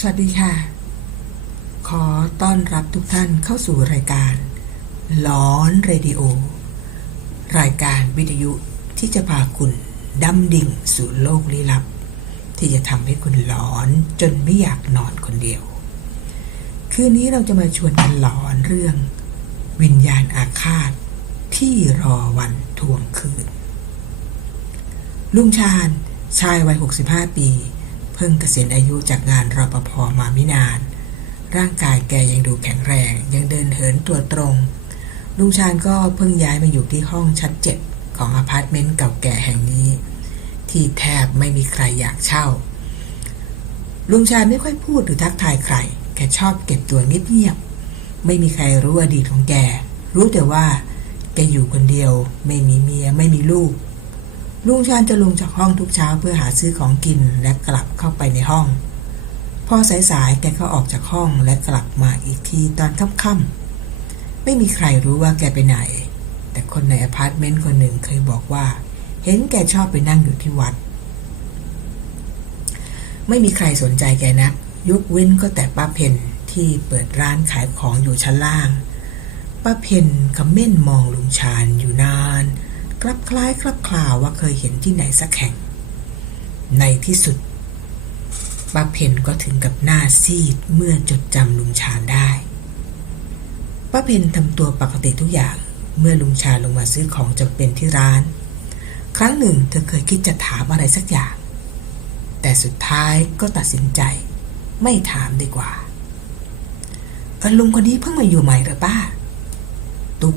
สวัสดีค่ะ ขอต้อนรับทุกท่านเข้าสู่รายการหลอนเรดิโอ รายการวิทยุที่จะพาคุณดำดิ่งสู่โลกลี้ลับ ที่จะทำให้คุณหลอนจนไม่อยากนอนคนเดียว คืนนี้เราจะมาชวนกันหลอนเรื่อง วิญญาณอาฆาตที่รอวันทวงคืน ลุงชาญชายวัย 65 ปี เพิ่งเกษียณอายุจากงานรปภมาไม่นาน ร่างกายแกยังดูแข็งแรง ยังเดินเหินตัวตรง ลุงชาญก็เพิ่งย้ายมาอยู่ที่ห้องชั้นเจ็ดของอพาร์ตเมนต์เก่าแก่แห่งนี้ ที่แทบไม่มีใครอยากเช่า ลุงชาญไม่ค่อยพูดหรือทักทายใคร แกชอบเก็บตัวเงียบๆไม่มีใครรู้อดีตของแก รู้แต่ว่าแกอยู่คนเดียว ไม่มีเมีย ไม่มีลูก ลุงชาญจะลงจากห้องทุกเช้าเพื่อหาซื้อของกินและกลับเข้าไปในห้อง พอสายๆแกก็ออกจากห้องและกลับมาอีกทีตอนค่ำๆไม่มีใครรู้ว่าแกไปไหน แต่คนในอพาร์ตเมนต์คนหนึ่งเคยบอกว่า เห็นแกชอบไปนั่งอยู่ที่วัด ไม่มีใครสนใจแกนักยกเว้นก็แต่ป้าเพนที่เปิดร้านขายของอยู่ชั้นล่าง ป้าเพนคำเม่นมองลุงชาญอยู่นาน ลับคล้ายกลับคลาวว่าเคยเห็นที่ไหนสักแห่ง ในที่สุดป้าเพนก็ถึงกับหน้าซีดเมื่อจดจำลุงชาญได้ป้าเพนทำตัวปกติทุกอย่างเมื่อลุงชาญลงมาซื้อของจำเป็นที่ร้าน ครั้งหนึ่งเธอเคยคิดจะถามอะไรสักอย่าง แต่สุดท้ายก็ตัดสินใจ ไม่ถามดีกว่าเออลุงคนนี้เพิ่งมาอยู่ใหม่หรือป้า ตุ๊ก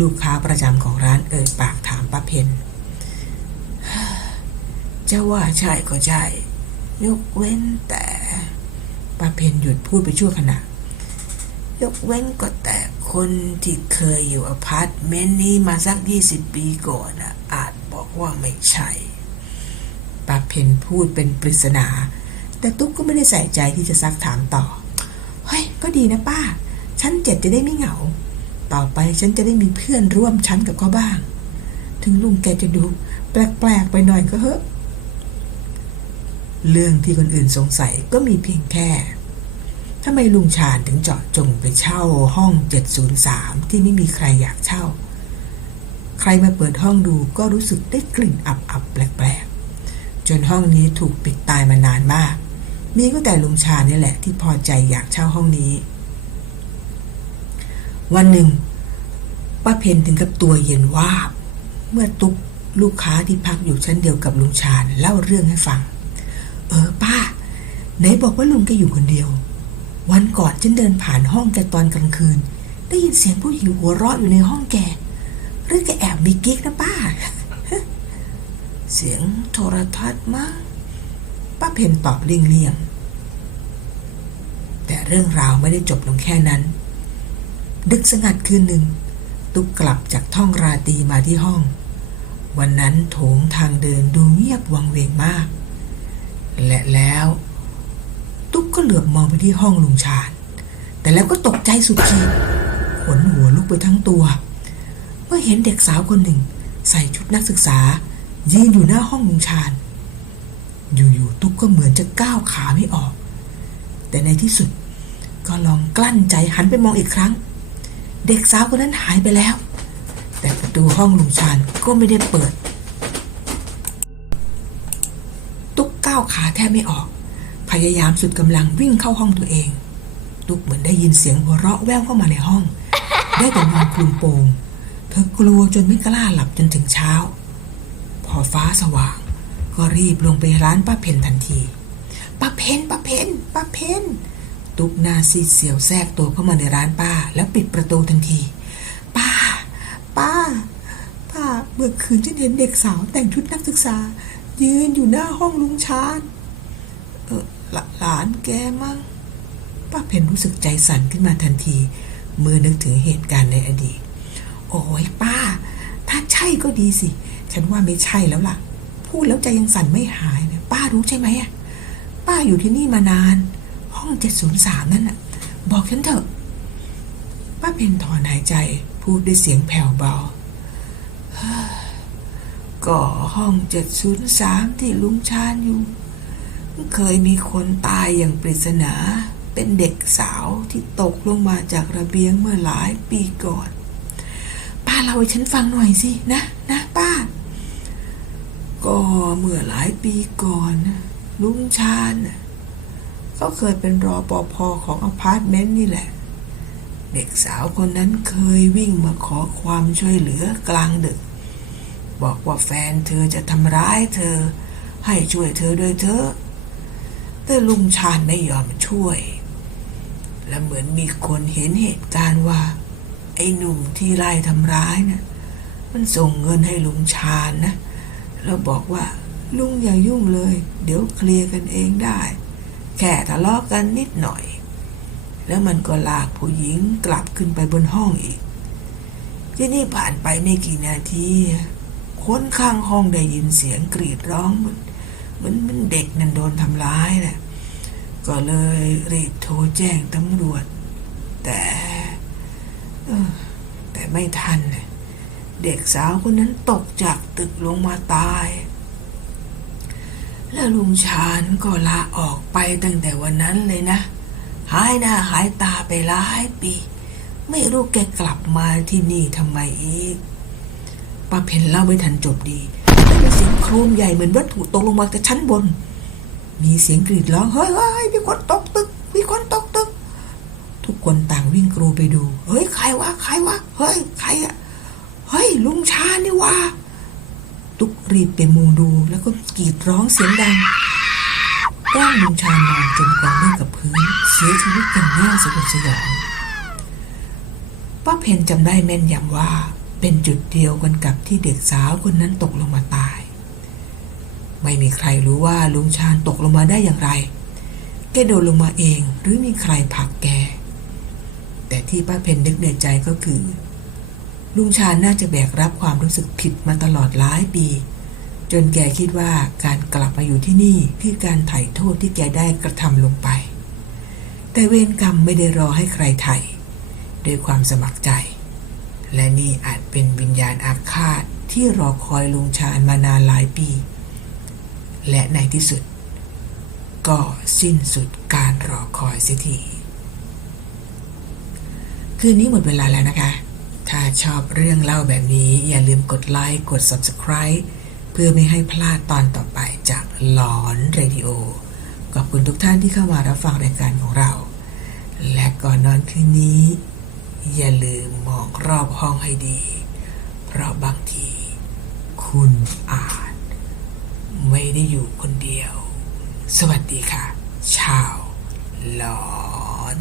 ลูกค้าประจำของร้านเอ่ยปากถามป้าเพนจะว่าใช่ก็ใช่ ยกเว้นแต่ป้าเพนหยุดพูดไปชั่วขณะ ยกเว้นก็แต่คนที่เคยอยู่อพาร์ตเมนต์นี้มาสักยี่สิบปีก่อนนะอาจบอกว่าไม่ใช่ป้าเพนพูดเป็นปริศนา แต่ตุ๊กก็ไม่ได้ใส่ใจที่จะซักถามต่อ เฮ้ย ก็ดีนะป้า ชั้นเจ็ดจะได้ไม่เหงา ต่อไปฉันจะได้มีเพื่อนร่วมชั้นกับเขาบ้าง ถึงลุงแกจะดู แปลกๆไปหน่อยก็เถอะ เรื่องที่คนอื่นสงสัยก็มีเพียงแค่ทำไมลุงชาญถึงเจาะจงไปเช่าห้อง 703 ที่ไม่มีใครอยากเช่า ใครมาเปิดห้องดูก็รู้สึกได้กลิ่นอับๆแปลกๆ จนห้องนี้ถูกปิดตายมานานมาก มีก็แต่ลุงชาญนี่แหละที่พอใจอยากเช่าห้องนี้ วันหนึ่งป้าเพนถึงกับตัวเย็นวาบ เมื่อตุ๊กลูกค้าที่พักอยู่ชั้นเดียวกับลุงชาญเล่าเรื่องให้ฟัง เออป้า ไหนบอกว่าลุงแกอยู่คนเดียว วันก่อนฉันเดินผ่านห้องแกตอนกลางคืน ได้ยินเสียงผู้หญิงหัวเราะอยู่ในห้องแกหรือแกแอบมีกิ๊กนะป้า เสียงโทรทัศน์มั้งป้าเพนตอบเลี่ยงๆแต่เรื่องราวไม่ได้จบลงแค่นั้น ดึกสงัดคืนหนึ่ง ตุ๊กกลับจากท่องราตรีมาที่ห้อง วันนั้นโถงทางเดินดูเงียบวังเวงมาก และแล้ว ตุ๊กก็เหลือบมองไปที่ห้องลุงชาญ แต่แล้วก็ตกใจสุดขีดขนหัวลุกไปทั้งตัว เมื่อเห็นเด็กสาวคนหนึ่ง ใส่ชุดนักศึกษา ยืนอยู่หน้าห้องลุงชาญ อยู่ๆตุ๊กก็เหมือนจะก้าวขาไม่ออก แต่ในที่สุดก็ลองกลั้นใจหันไปมองอีกครั้ง เด็กสาวคนนั้นหายไปแล้ว แต่ประตูห้องลุงชาญก็ไม่ได้เปิด ตุ๊กก้าวขาแทบไม่ออก พยายามสุดกำลังวิ่งเข้าห้องตัวเอง ตุ๊กเหมือนได้ยินเสียงหัวเราะแว่วเข้ามาในห้อง ได้แต่นอนคลุมโปงเธอกลัวจนไม่กล้าหลับจนถึงเช้า พอฟ้าสว่าง ก็รีบลงไปร้านป้าเพนทันทีป้าเพนป้าเพนป้าเพน ตุ๊กหน้าซีดเสียวแทรกตัวเข้ามาในร้านป้า แล้วปิดประตูทันที ป้า ป้า ป้าเมื่อคืนฉันเห็นเด็กสาวแต่งชุดนักศึกษา ยืนอยู่หน้าห้องลุงชาญเออหลลานแกมั้งป้าเพนรู้สึกใจสั่นขึ้นมาทันที เมื่อนึกถึงเหตุการณ์ในอดีต โอ้ยป้า ถ้าใช่ก็ดีสิ ฉันว่าไม่ใช่แล้วล่ะ พูดแล้วใจยังสั่นไม่หายเนี่ยป้ารู้ใช่ไหมอะป้าอยู่ที่นี่มานาน ห้อง 703 นั่นน่ะ บอกฉันเถอะ ป้าเพนถอนหายใจ พูดด้วยเสียงแผ่วเบา ก็ห้อง 703 ที่ลุงชาญอยู่ เคยมีคนตายอย่างปริศนา เป็นเด็กสาวที่ตกลงมาจากระเบียงเมื่อหลายปีก่อน ป้าเล่าให้ฉันฟังหน่อยสิ นะนะป้า ก็เมื่อหลายปีก่อน ลุงชาญน่ะ เขาเคยเป็นรอปภของอพาร์ตเมนต์นี่แหละ เด็กสาวคนนั้นเคยวิ่งมาขอความช่วยเหลือกลางดึก บอกว่าแฟนเธอจะทำร้ายเธอ ให้ช่วยเธอด้วยเถอะแต่ลุงชาญไม่ยอมช่วย และเหมือนมีคนเห็นเหตุการณ์ว่า ไอ้หนุ่มที่ไล่ทำร้ายนะ่ะมันส่งเงินให้ลุงชาญนะแล้วบอกว่าลุงอย่ายุ่งเลย เดี๋ยวเคลียร์กันเองได้ แค่ทะเลาะกันนิดหน่อย แล้วมันก็ลากผู้หญิงกลับขึ้นไปบนห้องอีก ที่นี้ผ่านไปไม่กี่นาทีคนข้างห้องได้ยินเสียงกรีดร้องเหมือนเหมือนเหมันเด็กนั่นโดนทำร้ายนะก็เลยรีบโทรแจ้งตำรวจ แต่เออแต่ไม่ทัน เด็กสาวคนนั้นตกจากตึกลงมาตาย แล้วลุงชาญก็ลาออกไปตั้งแต่วันนั้นเลยนะ หายหน้าหายตาไปหลายปี ไม่รู้แกกลับมาที่นี่ทำไมอีกป้าเพนเล่าไม่ทันจบดีได้ยินเสียงโครมใหญ่เหมือนวัตถุตกลงมาจากชั้นบน มีเสียงกรีดร้องเฮ้ยเฮ้ยมีคนตกตึกมีคนตกตึก ทุกคนต่างวิ่งกรูไปดู เฮ้ยใครวะใครวะเฮ้ยใครอะเฮ้ยลุงชาญนี่วะ ตุกรีบไปมุงดูแล้วก็กรีดร้องเสียงดังร่างลุงชาญนอนจมกองเลือดกับพื้น เสียชีวิตอย่างน่าสยดสยองป้าเพนจำได้แม่นยำว่า เป็นจุดเดียวกันกับที่เด็กสาวคนนั้นตกลงมาตาย ไม่มีใครรู้ว่าลุงชาญตกลงมาได้อย่างไร แกโดดลงมาเองหรือมีใครผลักแก แต่ที่ป้าเพนนึกในใจก็คือ ลุงชาญน่าจะแบกรับความรู้สึกผิดมาตลอดหลายปี จนแกคิดว่าการกลับมาอยู่ที่นี่คือการไถ่โทษที่แกได้กระทำลงไป แต่เวรกรรมไม่ได้รอให้ใครไถ่ด้วยความสมัครใจ และนี่อาจเป็นวิญญาณอาฆาตที่รอคอยลุงชาญมานานหลายปี และในที่สุด ก็สิ้นสุดการรอคอยเสียทีคืนนี้หมดเวลาแล้วนะคะ ถ้าชอบเรื่องเล่าแบบนี้อย่าลืมกดไลค์กด Subscribe เพื่อไม่ให้พลาดตอนต่อไปจากหลอนเรดิโอขอบคุณทุกท่านที่เข้ามารับฟังรายการของเรา และก่อนนอนคืนนี้ อย่าลืมมองรอบห้องให้ดี เพราะบางที คุณอาจ ไม่ได้อยู่คนเดียว สวัสดีค่ะ ชาวหลอน